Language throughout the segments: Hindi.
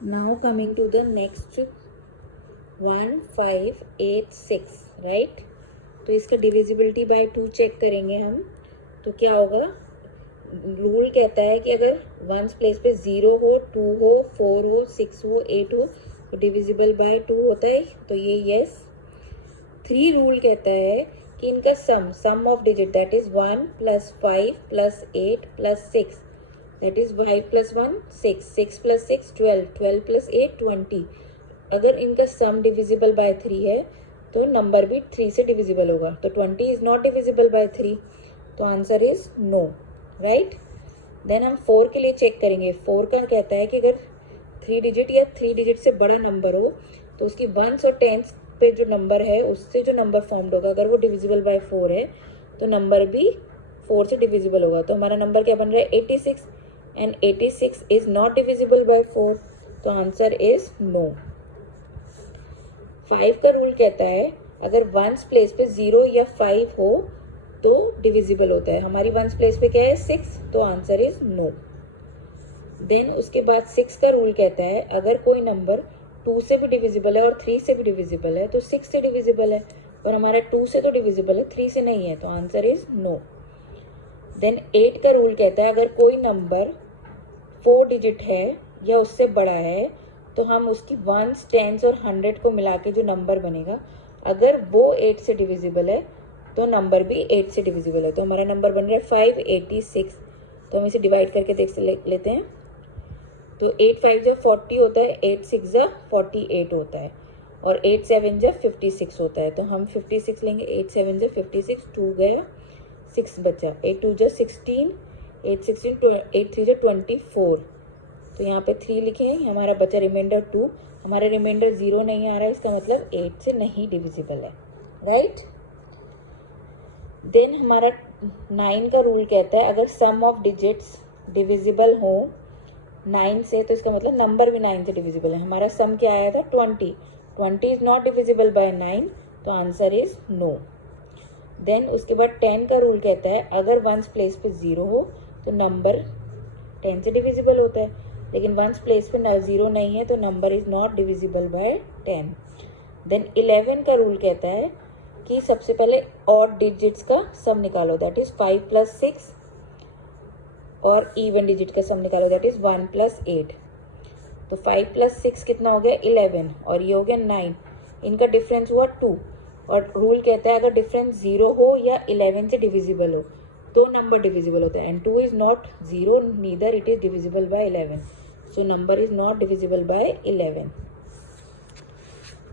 Now coming to the next 1, 5, 8, 6, right. तो इसका डिविजिबिलिटी बाय 2 चेक करेंगे हम। तो क्या होगा, रूल कहता है कि अगर वंस प्लेस पे 0 हो, 2 हो, 4 हो, 6 हो, 8 हो तो डिविजिबल बाय 2 होता है, तो ये यस। 3 रूल कहता है कि इनका sum of digit that is 1 + 5 + 8 + 6 that is 5 + 1 6, 6 + 6 12, 12 + 8 20। अगर इनका सम डिविजिबल बाय 3 है तो नंबर भी 3 से डिविजिबल होगा। तो 20 इज नॉट डिविजिबल बाय 3, तो answer is no, right. Then हम 4 के लिए चेक करेंगे। 4 का कहता है कि अगर 3 डिजिट या 3 डिजिट से बड़ा नंबर हो तो उसकी वंस और टेंस पे जो नंबर है उससे जो नंबर फॉर्म्ड होगा अगर वो डिविजिबल बाय 4 है तो नंबर भी 4 से डिविजिबल होगा। तो हमारा नंबर क्या बन रहा है 86, and 86 is not divisible bye 4, तो आंसर इज नो। 5 का रूल कहता है अगर वंस प्लेस पे 0 या 5 हो तो डिविजिबल होता है। हमारी वंस प्लेस पे क्या है 6, तो आंसर इज नो। देन उसके बाद 6 का रूल कहता है अगर कोई नंबर 2 से भी डिविजिबल है और 3 से भी डिविजिबल है तो 6 से डिविजिबल है, और हमारा 2 से तो डिविजिबल है 3 से नहीं है, तो आंसर इज नो। देन 8 का रूल कहता है अगर कोई नंबर 4 डिजिट है या उससे बड़ा है तो हम उसकी वंस, टेंस और 100 को मिला के जो नंबर बनेगा अगर वो 8 से डिविजिबल है तो नंबर भी 8 से डिविजिबल है। तो हमारा नंबर बन रहा है 586। तो हम इसे डिवाइड करके देख लेते हैं। तो 8 5 जा 40 होता है, 8 6 जा 48 होता है, और 8 7 जा 56 होता है। तो हम 56 लेंगे। 8 7 जा 56, 2 गया 6 बचा, 8 2 जा 16, 8 16 8 3 जा 24। तो यहाँ पे 3 लिखे हैं, हमारा बचा रिमाइंडर 2। हमारा रिमाइंडर 0 नहीं आ रहा है, इसका मतलब 8 से नहीं डिविजिबल है, राइट। देन हमारा 9 का रूल कहता है अगर सम ऑफ डिजिट्स डिविजिबल हो 9 से तो इसका मतलब नंबर भी 9 से डिविजिबल है। हमारा सम क्या आया था 20, 20 इज नॉट डिविजिबल बाय 9, तो आंसर इज नो। देन उसके बाद 10 का रूल कहता है अगर वंस प्लेस पे 0 हो तो नंबर 10 से डिविजिबल होता है, लेकिन वंस प्लेस पे 0 नहीं है तो number is not divisible by 10। Then 11 का रूल कहता है कि सबसे पहले ऑड डिजिट्स का सम निकालो, दैट इज 5 + 6, और इवन डिजिट का सम निकालो, दैट इज 1 + 8। तो 5 + 6 कितना हो गया 11, और ये हो गया 9। इनका डिफरेंस हुआ 2, और रूल कहता है अगर डिफरेंस 0 हो या 11 से डिविजिबल हो तो नंबर डिविजिबल होता है, and 2 is not 0, neither it is divisible by 11, so number is not divisible by 11।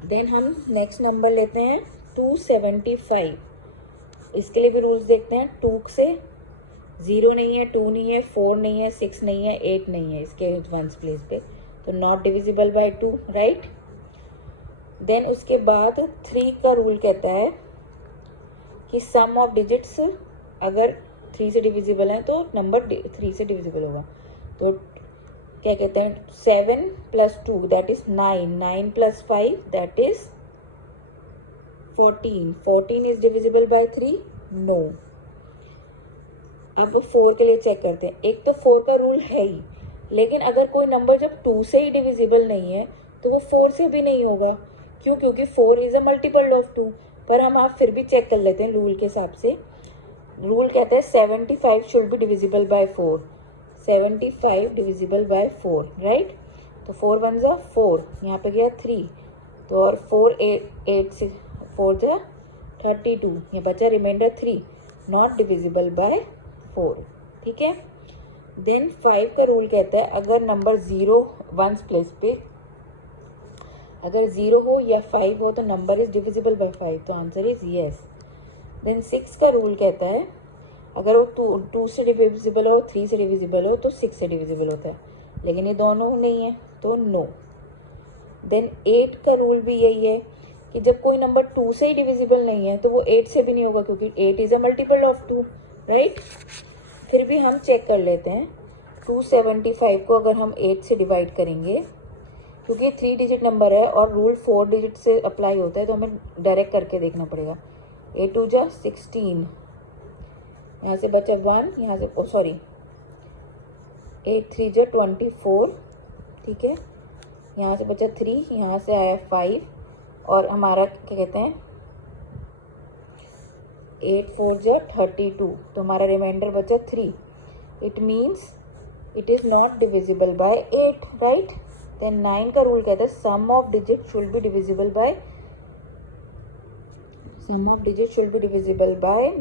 Then हम नेक्स्ट नंबर लेते हैं 275। इसके लिए भी रूल्स देखते हैं। 2 से 0 नहीं है, 2 नहीं है, 4 नहीं है, 6 नहीं है, 8 नहीं है इसके वंस प्लेस पे, तो not divisible by 2, right. Then उसके बाद 3 का रूल कहता है कि सम ऑफ डिजिट्स अगर 3 से डिविजिबल है तो नंबर 3 से डिविजिबल होगा। तो क्या कहते हैं 7 + 2 that is 9, 9 + 5 that is 14, 14 is divisible by 3, no. अब 4 के लिए चेक करते हैं। एक तो 4 का रूल है ही, लेकिन अगर कोई नंबर जब 2 से ही डिविजिबल नहीं है तो वो 4 से भी नहीं होगा। क्यों? क्योंकि 4 इज अ मल्टीपल ऑफ 2। पर हम आप फिर भी चेक कर लेते हैं रूल के हिसाब से। रूल कहता है 75 should be divisible bye 4, 75 divisible by 4, right. तो 4 1 जा 4, यहाँ पे गया 3, तो और 4 8 से 4 जा 32, ये बचा रिमाइंडर 3, नॉट डिविजिबल बाय 4, ठीक है। देन 5 का रूल कहता है अगर नंबर 0 वंस प्लेस पे अगर 0 हो या 5 हो तो नंबर इज डिविजिबल बाय 5, तो आंसर इज येस। देन 6 का रूल कहता है अगर वो 2 से डिविजिबल हो, 3 से डिविजिबल हो तो 6 से डिविजिबल होता है, लेकिन ये दोनों नहीं है तो नो। देन 8 का रूल भी यही है कि जब कोई नंबर 2 से ही डिविजिबल नहीं है तो वो 8 से भी नहीं होगा, क्योंकि 8 is a multiple of 2, right. फिर भी हम चेक कर लेते हैं। 275 को अगर हम 8 से डिवाइड करेंगे, क्योंकि 3 डिजिट नंबर है और रूल 4 डिजिट से अप्लाई होता है, तो हमें डायरेक्ट करके देखना पड़ेगा। 8 2 जा 16, यहाँ से बचा 1, यहाँ से 8 3 जा 24, ठीक है। यहाँ से बचा 3, यहाँ से आया 5 और हमारा क्या कहते हैं 8 4 जा 32, तो हमारा रिमाइंडर बचा 3. It means it is not divisible by 8, right. Then 9 का रूल कहता है sum of digit should be divisible by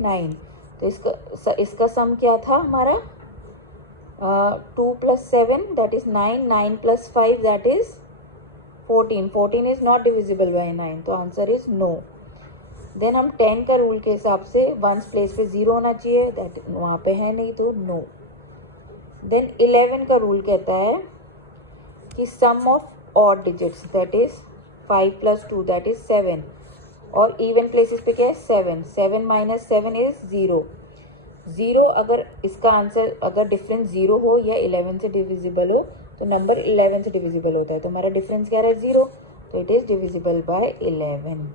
9. तो इसका सम क्या था हमारा 2 + 7 that is 9, 9 + 5 that is 14. 14 is not divisible by 9, तो आंसर इज नो. देन हम 10 का रूल के हिसाब से वंस प्लेस पे 0 होना चाहिए, दैट वहाँ पे है नहीं तो नो. देन 11 का रूल कहता है कि sum of odd digits that is 5 + 2 that is 7 और इवन प्लेसेस पे क्या है 7. 7 - 7 इज 0. 0 अगर इसका आंसर अगर डिफरेंस 0 हो या 11 से डिविजिबल हो तो नंबर 11 से डिविजिबल होता है. तो हमारा डिफरेंस क्या रहा है 0, तो इट इज़ डिविजिबल बाय 11.